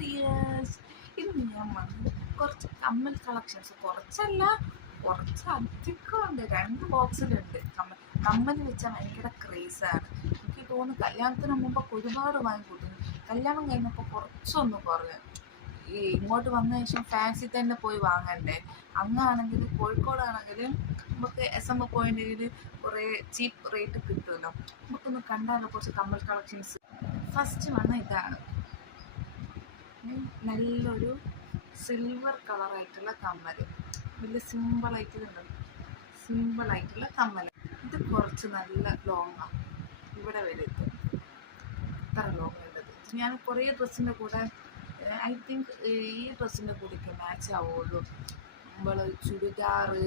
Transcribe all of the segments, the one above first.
Dears, ഇന്ന് ഞാൻ വന്നത് കുറച്ച് കമ്മൽ കളക്ഷൻസ്, കുറച്ചല്ല കുറച്ച് അധികമുണ്ട്. 2 ബോക്സിലുണ്ട് കമ്മൽ. കമ്മൽ വെച്ചാൽ ഭയങ്കര ക്രേസാണ്. എനിക്ക് തോന്നുന്നു കല്യാണത്തിന് മുമ്പൊക്കെ ഒരുപാട് വാങ്ങിക്കൂട്ടുന്നു. കല്യാണം കഴിഞ്ഞപ്പോൾ കുറച്ചൊന്ന് കുറഞ്ഞു. ഈ ഇങ്ങോട്ട് വന്ന ശേഷം ഫാൻസി തന്നെ പോയി വാങ്ങണ്ടേ. അങ്ങാണെങ്കിൽ കോഴിക്കോടാണെങ്കിൽ നമുക്ക് SM പോയിൻ്റെയിൽ കുറേ ചീപ്പ് റേറ്റ് കിട്ടുമല്ലോ. നമുക്കൊന്ന് കണ്ടാലോ കുറച്ച് കമ്മൽ കളക്ഷൻസ്. ഫസ്റ്റ് വന്ന ഇതാണ്, നല്ലൊരു സിൽവർ കളറായിട്ടുള്ള കമ്മൽ, വലിയ സിമ്പിളായിട്ടുള്ള കമ്മൽ. ഇത് കുറച്ച് നല്ല ലോങ്ങാണ്, ഇവിടെ വരെ ഇത് ഇത്ര ലോങ് ഉള്ളത്. ഞാൻ കുറേ ഡ്രസ്സിൻ്റെ കൂടെ ഐ തിങ്ക് ഈ ഡ്രസ്സിൻ്റെ കൂടെയൊക്കെ മാച്ച് ആവുള്ളൂ. നമ്മൾ ചുരിദാറ്,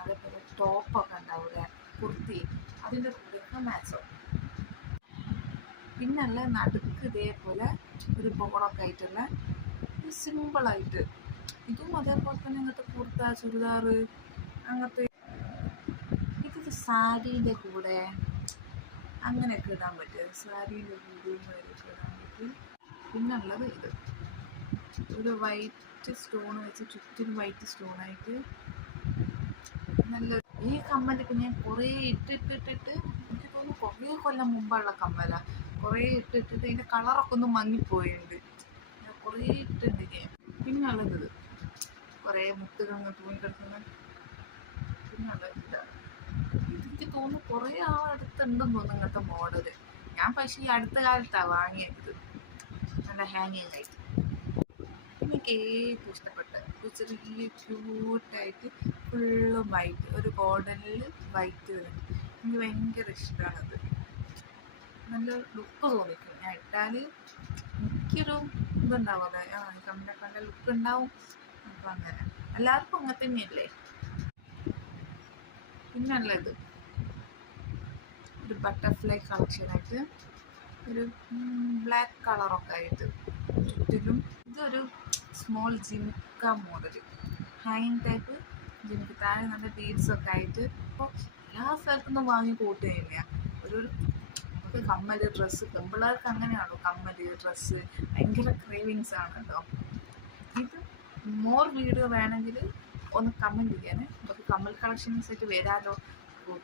അതേപോലെ ടോപ്പൊക്കെ ഉണ്ടാവില്ല, കുർത്തി, അതിൻ്റെ കൂടെയൊക്കെ മാച്ച് ആവും. പിന്നല്ല നടുക്ക് ഇതേപോലെ ഒരു ബോർഡൊക്കെ ആയിട്ടുള്ള സിമ്പിളായിട്ട്, ഇതും അതേപോലെ തന്നെ ഇങ്ങനത്തെ കുർത്ത, ചുരിദാറ് അങ്ങനത്തെ. ഇത് സാരീൻ്റെ കൂടെ അങ്ങനെയൊക്കെ ഇടാൻ പറ്റും, സാരീൻ്റെ കൂടെ ഇടാൻ പറ്റും. പിന്നുള്ളത് ഇത് ഒരു വൈറ്റ് സ്റ്റോൺ വെച്ച് ചുറ്റിനും വൈറ്റ് സ്റ്റോണായിട്ട് നല്ല. ഈ കമ്മലൊക്കെ ഞാൻ കുറേ ഇട്ടിട്ട് എനിക്ക് തോന്നുന്നു കുറേ കൊല്ലം മുമ്പുള്ള കമ്മലാണ്. കുറേ ഇട്ടിട്ട് അതിൻ്റെ കളറൊക്കെ ഒന്ന് മങ്ങിപ്പോയിട്ടുണ്ട്. ഞാൻ കുറേ ഇട്ടിട്ടുണ്ട് ഞാൻ. പിന്നുള്ളത് ഇത് കുറേ മുത്തുകൾ തൂങ്ങിക്കിടക്കുന്ന. പിന്നുള്ളത് ഇതാണ്. എനിക്ക് തോന്നുന്നു കുറേ ആളടുത്തുണ്ടെന്ന് തോന്നുന്നു ഇങ്ങനത്തെ മോഡല്. ഞാൻ പക്ഷേ ഈ അടുത്ത കാലത്താണ് വാങ്ങിയത്. നല്ല ഹാങ്ങിങ് ആയിട്ട്. എനിക്ക് ഏറ്റവും ഇഷ്ടപ്പെട്ട ഒരു ചെറിയ ക്യൂട്ടായിട്ട് ഫുള്ള് വൈറ്റ്, ഒരു ഗോൾഡനിൽ വൈറ്റ് വരുന്നത് എനിക്ക് ഭയങ്കര ഇഷ്ടമാണത്. നല്ല ലുക്ക് തോന്നിക്കും. ഞാൻ ഇട്ടാൽ എനിക്കൊരു ഇതുണ്ടാവുമല്ലോ, കണ്ട ലുക്ക് ഉണ്ടാവും. അപ്പം അങ്ങനെ എല്ലാവർക്കും അങ്ങനെ തന്നെയല്ലേ. പിന്നുള്ളത് ഒരു ബട്ടർഫ്ലൈ കളക്ഷനായിട്ട് ഒരു ബ്ലാക്ക് കളറൊക്കെ ആയിട്ട് ചുറ്റിലും. ഇതൊരു സ്മോൾ ജിമിക്ക മോഡൽ, ഹാങ്ങിങ് ടൈപ്പ് ജിമിക്ക, താഴെ നല്ല ബീഡ്സൊക്കെ ആയിട്ട്. അപ്പോൾ എല്ലാ സ്ഥലത്തുനിന്നും വാങ്ങി കൂട്ട് തന്നെയാണ്. നമുക്ക് കമ്മൽ, ഡ്രസ്സ്, പെൺപിള്ളേർക്ക് അങ്ങനെയാണല്ലോ കമ്മൽ, ഡ്രസ്സ് ഭയങ്കര ക്രേവിങ്സ് ആണല്ലോ. ഇത് മോർ വീഡിയോ വേണമെങ്കിൽ ഒന്ന് കമൻറ്റ് ചെയ്യാൻ. നമുക്ക് കമ്മൽ കളക്ഷൻസ് ആയിട്ട് വരാമല്ലോ.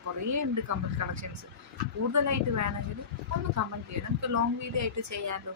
കുറേ ഉണ്ട് കമ്മൽ കളക്ഷൻസ്. കൂടുതലായിട്ട് വേണമെങ്കിൽ ഒന്ന് കമൻറ്റ് ചെയ്യണം, നമുക്ക് ലോങ് വീഡിയോ ആയിട്ട് ചെയ്യാമല്ലോ.